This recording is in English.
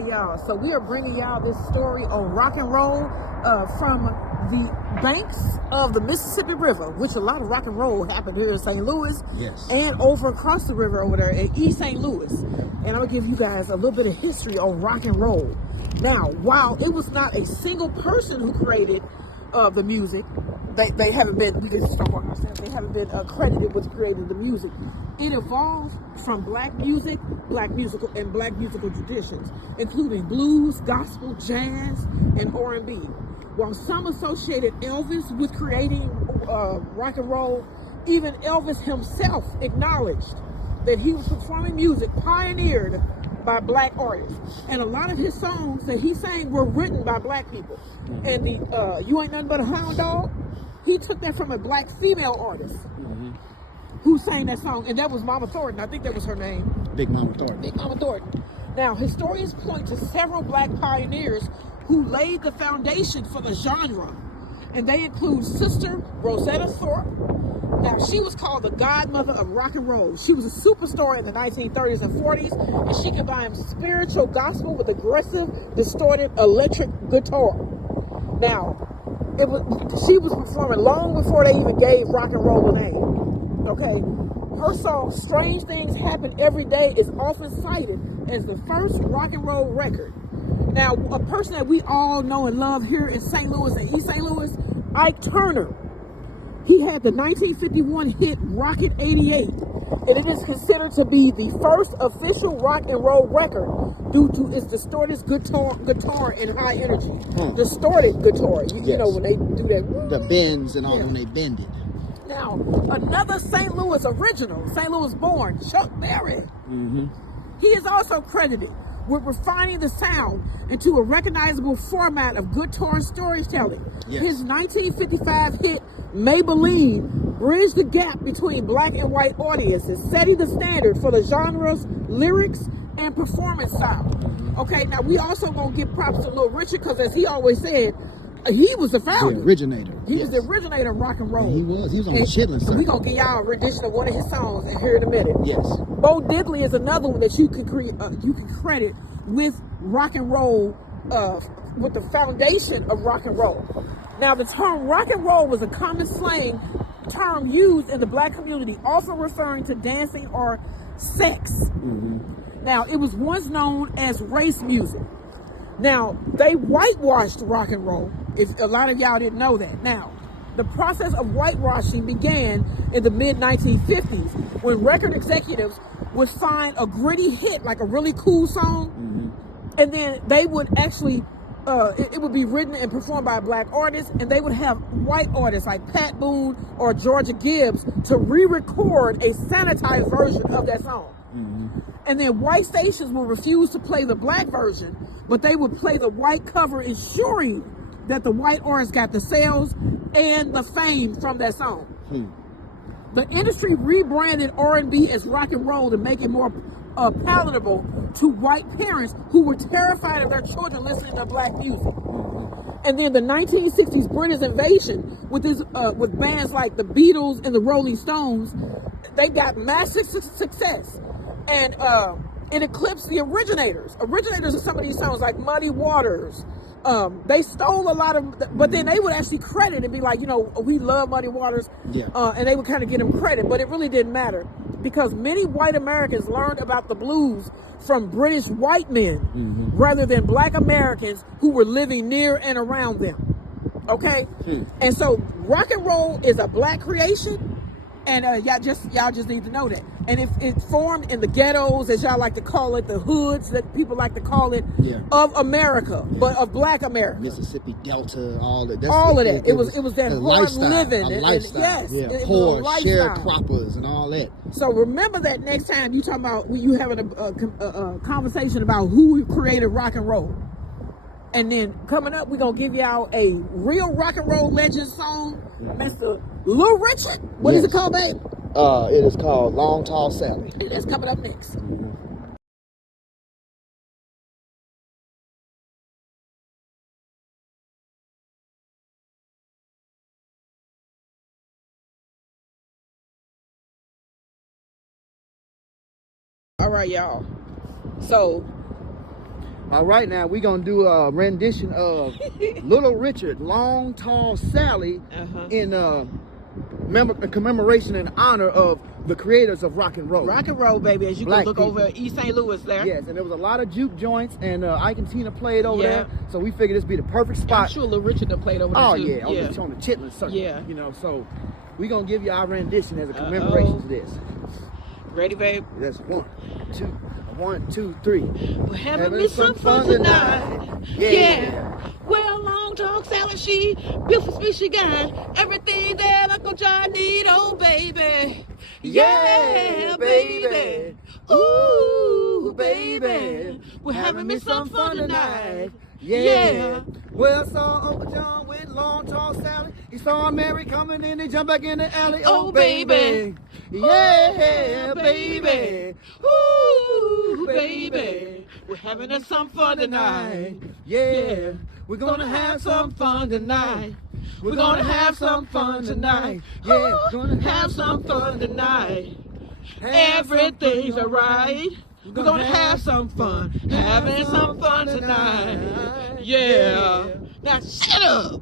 right, y'all. So we are bringing y'all this story on rock and roll from the banks of the Mississippi River, which a lot of rock and roll happened here in St. Louis. Yes. And over across the river over there in East St. Louis. And I'm going to give you guys a little bit of history on rock and roll. Now, while it was not a single person who created the music, they haven't been, we can stop on ourselves, they haven't been credited with creating the music. It evolved from black music, black musical traditions, including blues, gospel, jazz, and R&B. While some associated Elvis with creating rock and roll, even Elvis himself acknowledged that he was performing music pioneered by black artists. And a lot of his songs that he sang were written by black people. And the You Ain't Nothing But a Hound Dog, he took that from a black female artist who sang that song, and that was Mama Thornton. I think that was her name. Big Mama Thornton. Big Mama Thornton. Now, historians point to several black pioneers who laid the foundation for the genre, and they include Sister Rosetta Tharpe. Now, she was called the godmother of rock and roll. She was a superstar in the 1930s and 40s, and she combined spiritual gospel with aggressive, distorted electric guitar. Now, she was performing long before they even gave rock and roll a name. Okay, her song "Strange Things Happen Every Day" is often cited as the first rock and roll record. Now, a person that we all know and love here in St. Louis and East St. Louis, Ike Turner. He had the 1951 hit "Rocket 88," and it is considered to be the first official rock and roll record due to its distorted guitar and high energy. Distorted guitar, you know, when they do that. The bends and all, when they bend it. Now, another St. Louis original, St. Louis born, Chuck Berry. He is also credited with refining the sound into a recognizable format of guitar storytelling. His 1955 hit "Maybelline" bridged the gap between black and white audiences, setting the standard for the genre's lyrics and performance style. Okay, now we also gonna give props to Little Richard, because as he always said, he was the founder. The originator. He was the originator of rock and roll. And he was on the Chitlin circuit. And we're going to give y'all a rendition of one of his songs in here in a minute. Yes. Bo Diddley is another one that you can credit with rock and roll, with the foundation of rock and roll. Now, the term rock and roll was a common slang term used in the black community, often referring to dancing or sex. Now, it was once known as race music. Now, they whitewashed rock and roll. If a lot of y'all didn't know that. Now, the process of whitewashing began in the mid-1950s when record executives would find a gritty hit, like a really cool song, and then they would actually, it would be written and performed by a black artist, and they would have white artists like Pat Boone or Georgia Gibbs to re-record a sanitized version of that song. And then white stations will refuse to play the black version, but they would play the white cover, ensuring that the white artist got the sales and the fame from that song. The industry rebranded R&B as rock and roll to make it more palatable to white parents who were terrified of their children listening to black music. And then the 1960s British invasion with bands like the Beatles and the Rolling Stones, they got massive success. And it eclipsed the originators. Originators of some of these songs, like Muddy Waters. They stole a lot of, but then they would actually credit and be like, you know, we love Muddy Waters. And they would kind of get them credit, but it really didn't matter because many white Americans learned about the blues from British white men rather than black Americans who were living near and around them. Okay? And so rock and roll is a black creation. And y'all just need to know that. And if it formed in the ghettos, as y'all like to call it, the hoods that people like to call it, of America, but of black America. Mississippi Delta, all that. All of that. It was that hard living. Lifestyle. Yes. Poor sharecroppers and all that. So remember that next time you talking about when you having a conversation about who created rock and roll. And then coming up, we're going to give y'all a real rock and roll legend song, Mr. Little Richard. What is it called, babe? It is called Long Tall Sally. And that's coming up next. All right, y'all. So All right, now we're gonna do a rendition of Little Richard, Long Tall Sally, in commemoration and honor of the creators of rock and roll. Rock and roll, baby, as you Black can look people. over East St. Louis there. Yes, and there was a lot of juke joints, and Ike and Tina played over there, so we figured this would be the perfect spot. I'm sure Little Richard done played over there Oh too. yeah, on the Chitlin Circuit. Yeah. You know, so we're gonna give you our rendition as a commemoration to this. Ready, babe? That's 1, 2, 3. We're having me some fun tonight. Yeah. Well, long talk, Sally, she beautiful speech she got. Everything that Uncle John need, oh baby. Yeah, baby. Ooh, baby. We're having me some fun tonight. Yeah. Well, saw Uncle John with Long Tall Sally. He saw Mary coming in and jumped back in the alley. Oh, baby. Yeah, baby. Ooh, baby. We're having us some fun tonight. Yeah. We're gonna have some fun tonight. We're gonna have some fun tonight. Yeah, we're gonna Have some fun tonight. Everything's alright. We're gonna have some fun. Having some fun tonight. Yeah. Now shut up.